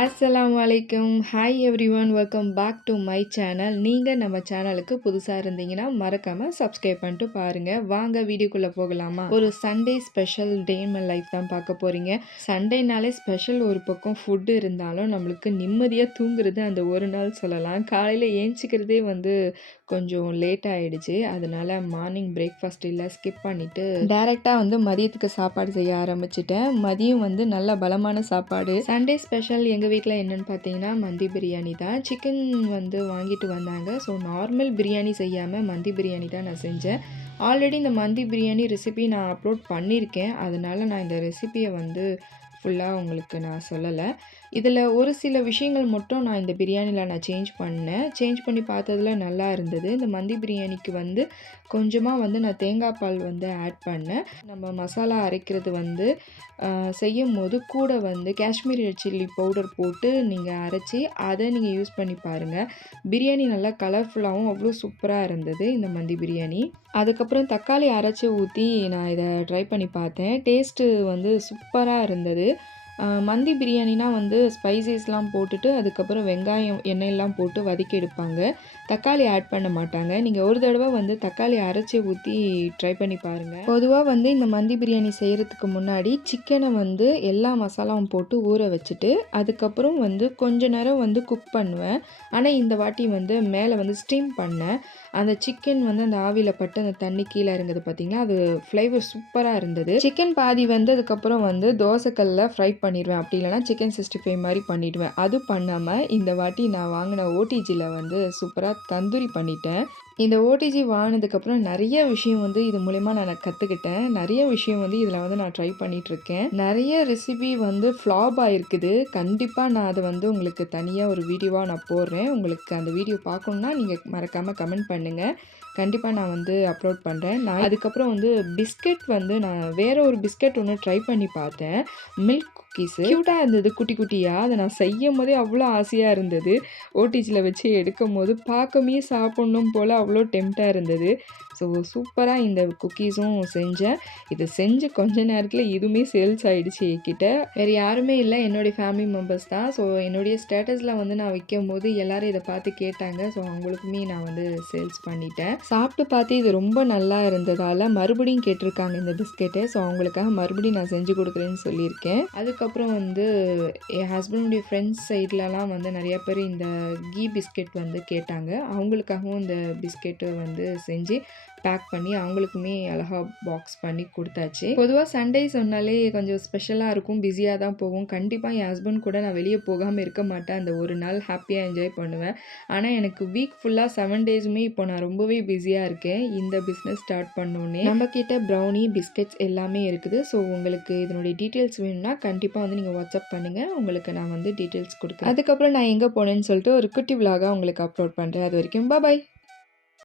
அஸ்ஸலாமு அலைக்கும். Hi everyone, welcome back to my channel. நீங்கள் நம்ம சேனலுக்கு புதுசாக இருந்தீங்கன்னா மறக்காமல் சப்ஸ்கிரைப் பண்ணிட்டு பாருங்கள். வாங்க வீடியோக்குள்ளே போகலாமா? ஒரு Sunday special day in my life தான் பார்க்க போகிறீங்க. சண்டேனாலே ஸ்பெஷல் ஒரு பக்கம் ஃபுட்டு இருந்தாலும் நம்மளுக்கு நிம்மதியாக தூங்குறது அந்த ஒரு நாள் சொல்லலாம். காலையில் ஏஞ்சிக்கிறதே கொஞ்சம் லேட் ஆகிடுச்சு. அதனால் மார்னிங் பிரேக்ஃபாஸ்ட் இல்லை, ஸ்கிப் பண்ணிவிட்டு டேரெக்டாக மதியத்துக்கு சாப்பாடு செய்ய ஆரம்பிச்சிட்டேன். மதியம் நல்ல பலமான சாப்பாடு. சண்டே ஸ்பெஷல் எங்கள் வீட்டில் என்னென்னு பார்த்தீங்கன்னா மந்தி பிரியாணி தான். சிக்கன் வாங்கிட்டு வந்தாங்க. ஸோ நார்மல் பிரியாணி செய்யாமல் மந்தி பிரியாணி தான் நான் செஞ்சேன். ஆல்ரெடி இந்த மந்தி பிரியாணி ரெசிபி நான் அப்லோட் பண்ணியிருக்கேன். அதனால் நான் இந்த ரெசிபியை ஃபுல்லாக உங்களுக்கு நான் சொல்லலை. இதில் ஒரு சில விஷயங்கள் மட்டும் நான் இந்த பிரியாணியில் நான் சேஞ்ச் பண்ணேன். சேஞ்ச் பண்ணி பார்த்ததுல நல்லா இருந்தது. இந்த மந்தி பிரியாணிக்கு கொஞ்சமாக நான் தேங்காய் பால் ஆட் பண்ணேன். நம்ம மசாலா அரைக்கிறது செய்யும் போது கூட காஷ்மீரி சில்லி பவுடர் போட்டு நீங்கள் அரைச்சி அதை நீங்கள் யூஸ் பண்ணி பாருங்கள். பிரியாணி நல்லா கலர்ஃபுல்லாகவும் அவ்வளோ சூப்பராக இருந்தது இந்த மந்தி பிரியாணி. அதுக்கப்புறம் தக்காளி அரைச்சி ஊற்றி நான் இதை ட்ரை பண்ணி பார்த்தேன். டேஸ்ட்டு சூப்பராக இருந்தது. மந்தி பிரியாணினா ஸ்பைசஸ்லாம் போட்டுட்டு அதுக்கப்புறம் வெங்காயம் எண்ணெயெல்லாம் போட்டு வதக்கி எடுப்பாங்க. தக்காளி ஆட் பண்ண மாட்டாங்க. நீங்கள் ஒரு தடவை தக்காளி அரைச்சி ஊற்றி ட்ரை பண்ணி பாருங்கள். பொதுவாக இந்த மந்தி பிரியாணி செய்கிறதுக்கு முன்னாடி சிக்கனை எல்லா மசாலாவும் போட்டு ஊற வச்சுட்டு அதுக்கப்புறம் கொஞ்ச நேரம் குக் பண்ணுவேன். ஆனால் இந்த வாட்டி மேலே ஸ்டீம் பண்ணேன். அந்த சிக்கன் அந்த ஆவியில் பட்டு அந்த தண்ணி கீழே இறங்குது பார்த்தீங்களா, அது ஃப்ளேவர் சூப்பராக இருந்தது. சிக்கன் பாதி அதுக்கப்புறம் தோசைக்கல்லில் ஃப்ரை பண்ணிடுவேன். அப்படி இல்லைனா சிக்கன் 65 மாதிரி பண்ணிவிடுவேன். அது பண்ணாமல் இந்த வாட்டி நான் வாங்கின ஓடிஜியில் சூப்பராக தந்தூரி பண்ணிட்டேன். இந்த ஓடிஜி வாங்கினதுக்கப்புறம் நிறைய விஷயம் இது மூலயமா நான் கற்றுக்கிட்டேன். நிறைய விஷயம் இதில் நான் ட்ரை பண்ணிகிட்ருக்கேன். நிறைய ரெசிபி ஃப்ளாப் ஆகிருக்குது. கண்டிப்பாக நான் அதை உங்களுக்கு தனியாக ஒரு வீடியோவாக நான் போடுறேன். உங்களுக்கு அந்த வீடியோ பார்க்கணுன்னா நீங்கள் மறக்காமல் கமெண்ட் பண்ணுங்கள். கண்டிப்பாக நான் அப்லோட் பண்ணுறேன். நான் அதுக்கப்புறம் பிஸ்கெட் நான் வேறு ஒரு பிஸ்கெட் ஒன்று ட்ரை பண்ணி பார்த்தேன். மில்க் குக்கீஸு க்யூட்டாக இருந்தது, குட்டி குட்டியாக. அதை நான் செய்யும் போதே அவ்வளோ ஆசையாக இருந்தது. ஓடிஜியில் வச்சு எடுக்கும் போது பார்க்கவே சாப்பிட்ணும் போல் அவ்வளோ டெம்ப்டாக இருந்தது. ஸோ சூப்பராக இந்த குக்கீஸும் செஞ்சேன். இது செஞ்சு கொஞ்ச நேரத்தில் இதுவுமே சேல்ஸ் ஆகிடுச்சு என்கிட்ட. வேறு யாருமே இல்லை, என்னுடைய ஃபேமிலி மெம்பர்ஸ் தான். ஸோ என்னுடைய ஸ்டேட்டஸில் நான் வைக்கும் போது எல்லோரும் இதை பார்த்து கேட்டாங்க. ஸோ அவங்களுக்குமே நான் சேல்ஸ் பண்ணிட்டேன். சாப்பிட்டு பார்த்து இது ரொம்ப நல்லா இருந்ததால் மறுபடியும் கேட்டிருக்காங்க இந்த பிஸ்கெட்டு. ஸோ அவங்களுக்காக மறுபடியும் நான் செஞ்சு கொடுக்குறேன்னு சொல்லியிருக்கேன். அதுக்கப்புறம் என் ஹஸ்பண்டுடைய ஃப்ரெண்ட்ஸ் சைட்லலாம் நிறைய பேர் இந்த கீ பிஸ்கெட் கேட்டாங்க. அவங்களுக்காகவும் இந்த பிஸ்கெட்டு செஞ்சு பேக் பண்ணி அவங்களுக்குமே அழகாக பாக்ஸ் பண்ணி கொடுத்தாச்சு. பொதுவாக சண்டே சொன்னாலே கொஞ்சம் ஸ்பெஷலாக இருக்கும், பிஸியாக தான் போகும். கண்டிப்பாக என் ஹஸ்பண்ட் கூட நான் வெளியே போகாமல் இருக்க மாட்டேன். அந்த ஒரு நாள் ஹாப்பியாக என்ஜாய் பண்ணுவேன். ஆனால் எனக்கு வீக் ஃபுல்லாக 7 டேஸுமே இப்போ நான் ரொம்பவே பிஸியாக இருக்கேன். இந்த பிஸ்னஸ் ஸ்டார்ட் பண்ணோன்னே நம்மக்கிட்ட ப்ரௌனி, பிஸ்கெட்ஸ் எல்லாமே இருக்குது. ஸோ உங்களுக்கு இதனுடைய டீட்டெயில்ஸ் வேணும்னா கண்டிப்பாக நீங்கள் வாட்ஸ்அப் பண்ணுங்கள். உங்களுக்கு நான் டீட்டெயில்ஸ் கொடுக்குறேன். அதுக்கப்புறம் நான் எங்கே போனேன்னு சொல்லிட்டு ஒரு குட்டி விலாகாக உங்களுக்கு அப்லோட் பண்ணுறேன். அது வரைக்கும் பாய்.